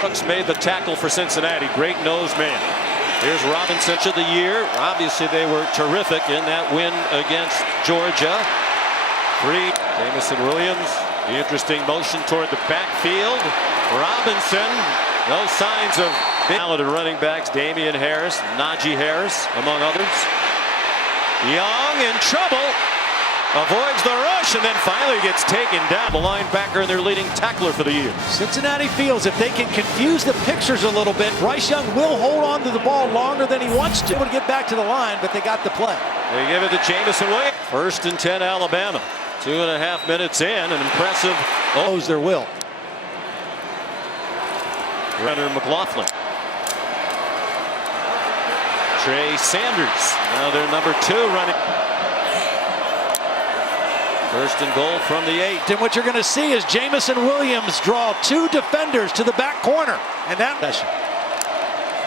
Brooks made the tackle for Cincinnati. Great nose man. Here's Robinson of the year. Obviously, they were terrific in that win against Georgia. Jamison Williams. The interesting motion toward the backfield. Robinson. No signs of talented running backs. Damian Harris, Najee Harris, among others. Young in trouble. Avoids the rush and then finally gets taken down. The linebacker and their leading tackler for the year. Cincinnati feels if they can confuse the pictures a little bit, Bryce Young will hold on to the ball longer than he wants to. Able to get back to the line, but they got the play. They give it to Jamison Williams. 1st and 10 Alabama. 2.5 minutes in. An impressive. Owes their will. Runner McLaughlin. Trey Sanders. Now they're number 2 running. 1st and goal from the 8. And what you're going to see is Jamison Williams draw 2 defenders to the back corner. And that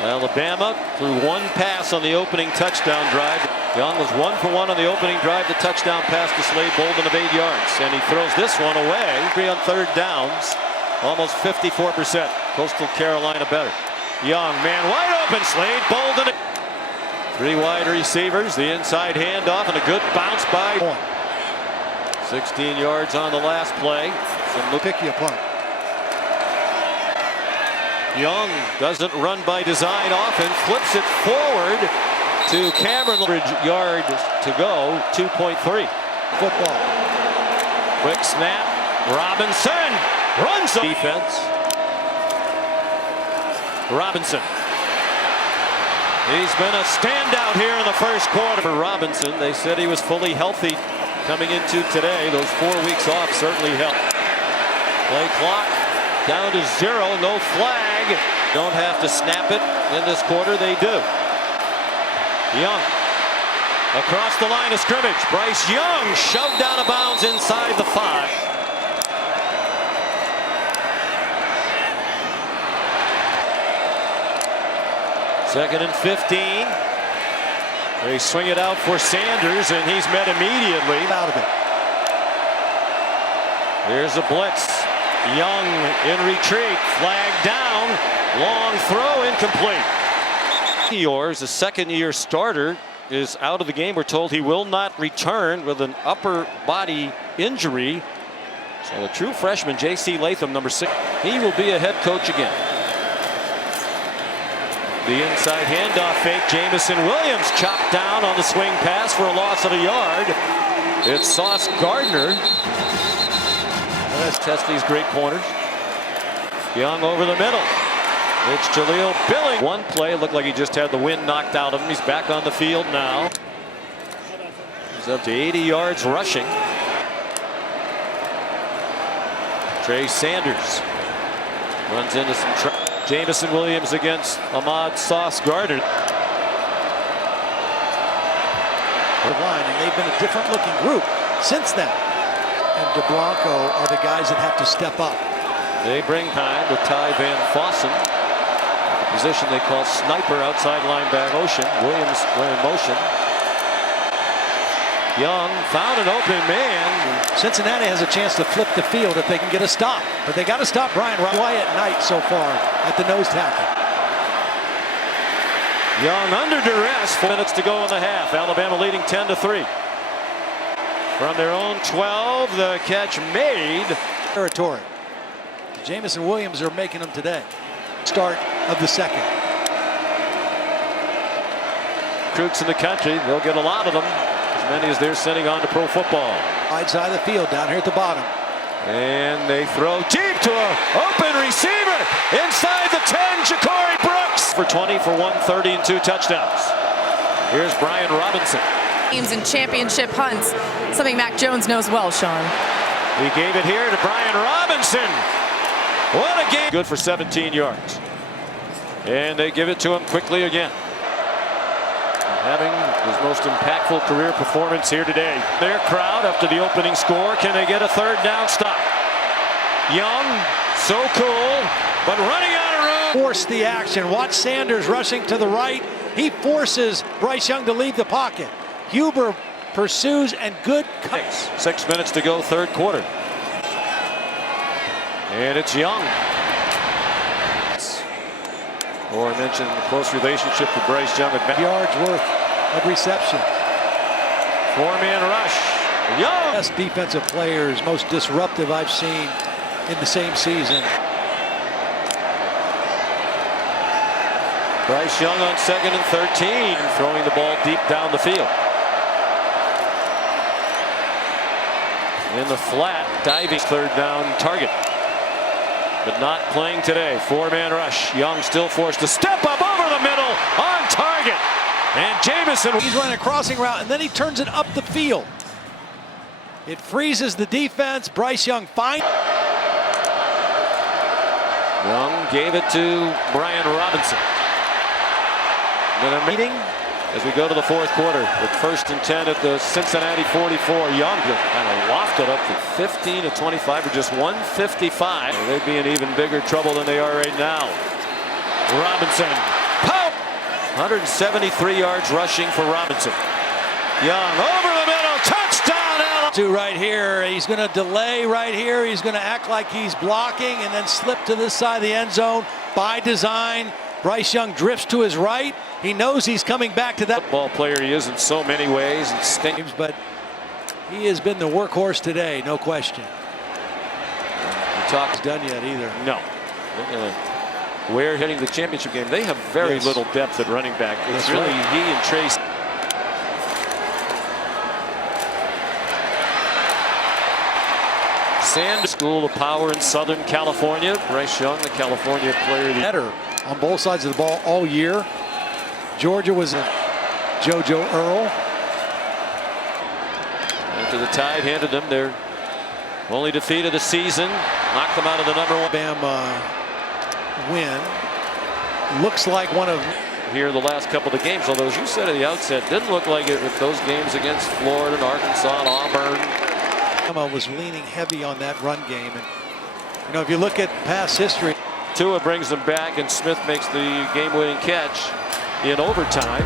Alabama threw 1 pass on the opening touchdown drive. Young was 1 for 1 on the opening drive. The touchdown pass to Slade Bolden of 8 yards. And he throws this one away. 3 on 3rd downs. Almost 54%. Coastal Carolina better. Young, man wide open. Slade Bolden. 3 wide receivers. The inside handoff and a good bounce by. 16 yards on the last play. We'll pick you apart. Young doesn't run by design often. Flips it forward to Cameron. Yard to go. 2.3. Football. Quick snap. Robinson runs the defense. Robinson. He's been a standout here in the 1st quarter. For Robinson, they said he was fully healthy coming into today. Those 4 weeks off certainly helped. Play clock down to 0. No flag. Don't have to snap it in this quarter. They do. Young across the line of scrimmage. Bryce Young shoved out of bounds inside the 5. Second and 15. They swing it out for Sanders, and he's met immediately. Out of it. Here's a blitz. Young in retreat. Flag down. Long throw incomplete. Yours, a 2nd-year starter, is out of the game. We're told he will not return with an upper body injury. So a true freshman, J.C. Latham, number 6. He will be a head coach again. The inside handoff fake. Jamison Williams chopped down on the swing pass for a loss of a yard. It's Sauce Gardner. Let's test these great corners. Young over the middle. It's Jaleel Billing. 1 play looked like he just had the wind knocked out of him. He's back on the field now. He's up to 80 yards rushing. Trey Sanders runs into some trouble. Jamison Williams against Ahmad Sauce Gardner. Line, and they've been a different looking group since then. And DeBlanco are the guys that have to step up. They bring time to Ty Van Fossen. The position they call sniper outside linebacker motion. Williams in motion. Young found an open man. Cincinnati has a chance to flip the field if they can get a stop. But they got to stop Brian Wyatt Knight so far at the nose tackle. Young under duress. 4 minutes to go in the half. Alabama leading 10-3. From their own 12, the catch made. Territory. Jamison Williams are making them today. Start of the 2nd. Recruits in the country, they'll get a lot of them. As many as they're sending on to pro football. Wide side of the field down here at the bottom. And they throw deep to an open receiver. Inside the 10, Ja'Cory Brooks. For 20 for 130 and 2 touchdowns. Here's Brian Robinson. Teams in championship hunts. Something Mac Jones knows well, Sean. He gave it here to Brian Robinson. What a game. Good for 17 yards. And they give it to him quickly again. Having his most impactful career performance here today. Their crowd after the opening score. Can they get a 3rd down stop? Young, so cool, but running out of room. Force the action. Watch Sanders rushing to the right. He forces Bryce Young to leave the pocket. Huber pursues and good. 6 minutes to go, 3rd quarter. And it's Young. Or I mentioned the close relationship to Bryce Young. Yards worth of reception. 4-man rush. Young. Best defensive players, most disruptive I've seen in the same season. Bryce Young on 2nd and 13, throwing the ball deep down the field. In the flat, diving 3rd down target. But not playing today. 4-man rush. Young still forced to step up over the middle on target. And Jamison. He's running a crossing route and then he turns it up the field. It freezes the defense. Bryce Young finds. Young gave it to Brian Robinson. Then a meeting as we go to the 4th quarter with 1st and 10 at the Cincinnati 44. Young kind of lofted up to 15 to 25 or just 155. They'd be in even bigger trouble than they are right now. Robinson. 173 yards rushing for Robinson. Young over the middle. Touchdown. To right here. He's going to delay right here. He's going to act like he's blocking and then slip to this side of the end zone by design. Bryce Young drifts to his right. He knows he's coming back to that. Football player he is in so many ways. But he has been the workhorse today, no question. The talk's done yet either. No. Where hitting the championship game, they have very little depth at running back. It's really he and Trace. Sand School of Power in Southern California. Bryce Young, the California player. Better on both sides of the ball all year. Georgia was a JoJo Earl. After the Tide handed them their only defeat of the season, knocked them out of the #1 Alabama win. Looks like one of here the last couple of games, although as you said at the outset, didn't look like it with those games against Florida and Arkansas and Auburn. Alabama was leaning heavy on that run game, and you know, if you look at past history, Tua brings them back and Smith makes the game-winning catch in overtime.